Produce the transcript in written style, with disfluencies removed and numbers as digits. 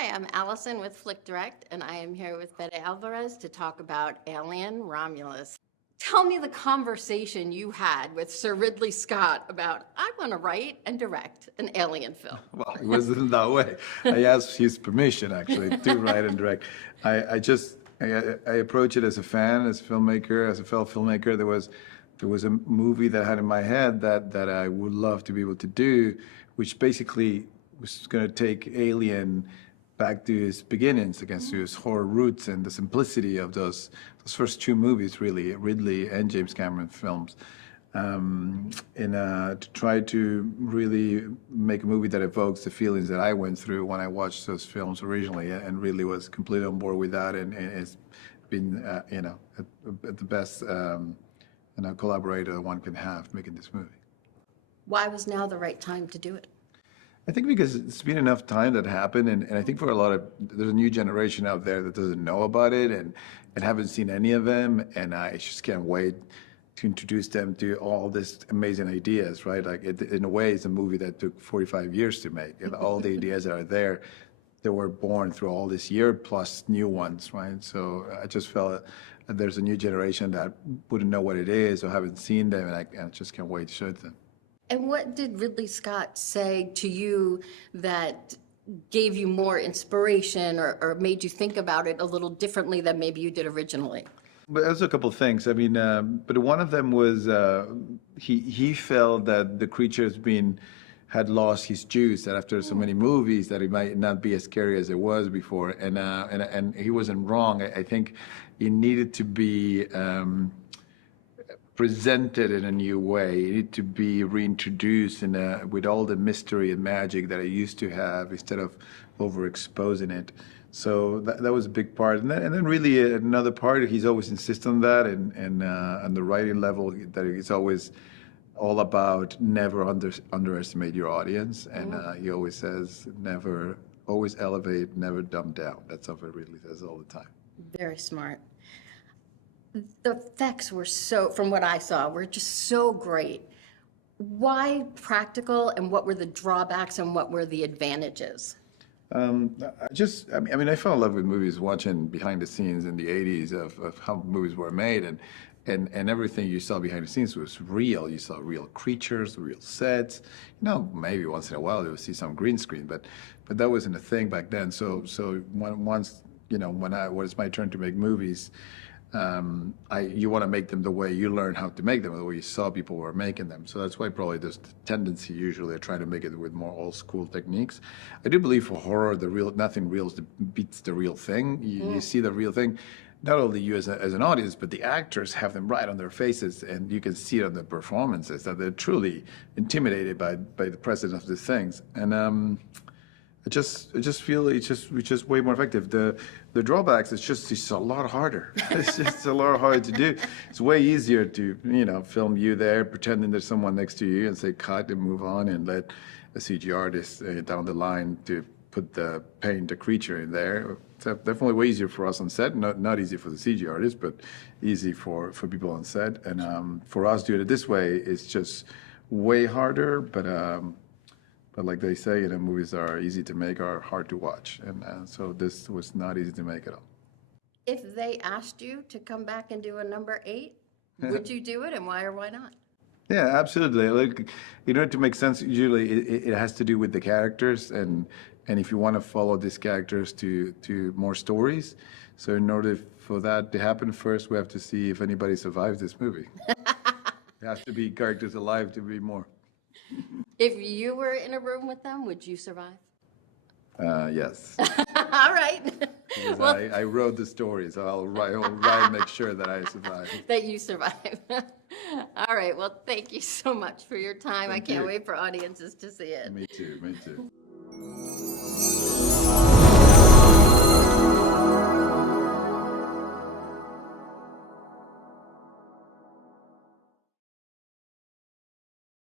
Hi, I'm Allison with FlickDirect, and I am here with Fede Alvarez to talk about Alien Romulus. Tell me the conversation you had with Sir Ridley Scott about, I want to write and direct an alien film. Well, it wasn't that way. I asked his permission, actually, to write and direct. I approach it as a fan, as a filmmaker, as a fellow filmmaker. There was a movie that I had in my head that I would love to be able to do, which basically was going to take Alien back to his beginnings, against his horror roots and the simplicity of those first two movies, really, Ridley and James Cameron films, to try to really make a movie that evokes the feelings that I went through when I watched those films originally, and really was completely on board with that, and it's been, at the best collaborator that one can have making this movie. Why was now the right time to do it? I think because it's been enough time that happened, and I think for there's a new generation out there that doesn't know about it and haven't seen any of them, and I just can't wait to introduce them to all these amazing ideas, right? Like, in a way, it's a movie that took 45 years to make, and all the ideas that are there, they were born through all this year plus new ones, right? So I just felt that there's a new generation that wouldn't know what it is or haven't seen them, and I just can't wait to show it to them. And what did Ridley Scott say to you that gave you more inspiration or made you think about it a little differently than maybe you did originally? But there's a couple of things. I mean, but one of them was he felt that the creature had lost his juice, that after so many movies that it might not be as scary as it was before, and he wasn't wrong. I think it needed to be presented in a new way. It needed to be reintroduced with all the mystery and magic that it used to have, instead of overexposing it. So that was a big part, and then really another part. He's always insisted on that, and on the writing level, that it's always all about never underestimate your audience, and he always says always elevate, never dumb down. That's something Ridley says all the time. Very smart. The effects were from what I saw, were just so great. Why practical, and what were the drawbacks, and what were the advantages? I mean, I fell in love with movies watching behind the scenes in the 80s of how movies were made, and everything you saw behind the scenes was real. You saw real creatures, real sets. Maybe once in a while you would see some green screen, but that wasn't a thing back then. So once, when it was my turn to make movies, you want to make them the way you learn how to make them, the way you saw people were making them. So that's why probably there's the tendency usually of trying to make it with more old school techniques. I do believe for horror, nothing real beats the real thing. You see the real thing. Not only you as an audience, but the actors have them right on their faces, and you can see it on the performances that they're truly intimidated by the presence of these things. And I just feel it's just way more effective. The drawbacks, it's a lot harder. It's just a lot harder to do. It's way easier to film you there, pretending there's someone next to you, and say cut and move on, and let a CG artist down the line to paint the creature in there. It's definitely way easier for us on set. Not easy for the CG artist, but easy for people on set. And for us doing it this way, it's just way harder. But like they say, movies are easy to make, are hard to watch, and so this was not easy to make at all. If they asked you to come back and do a number 8, would you do it, and why or why not? Yeah, absolutely. Like, in order to make sense, usually it has to do with the characters, and if you want to follow these characters to more stories. So in order for that to happen, first we have to see if anybody survives this movie. It has to be characters alive to be more. If you were in a room with them, would you survive? Yes. All right. Well, I wrote the story, so I'll write and make sure that I survive. That you survive. All right. Well, thank you so much for your time. I can't wait for audiences to see it. Me too.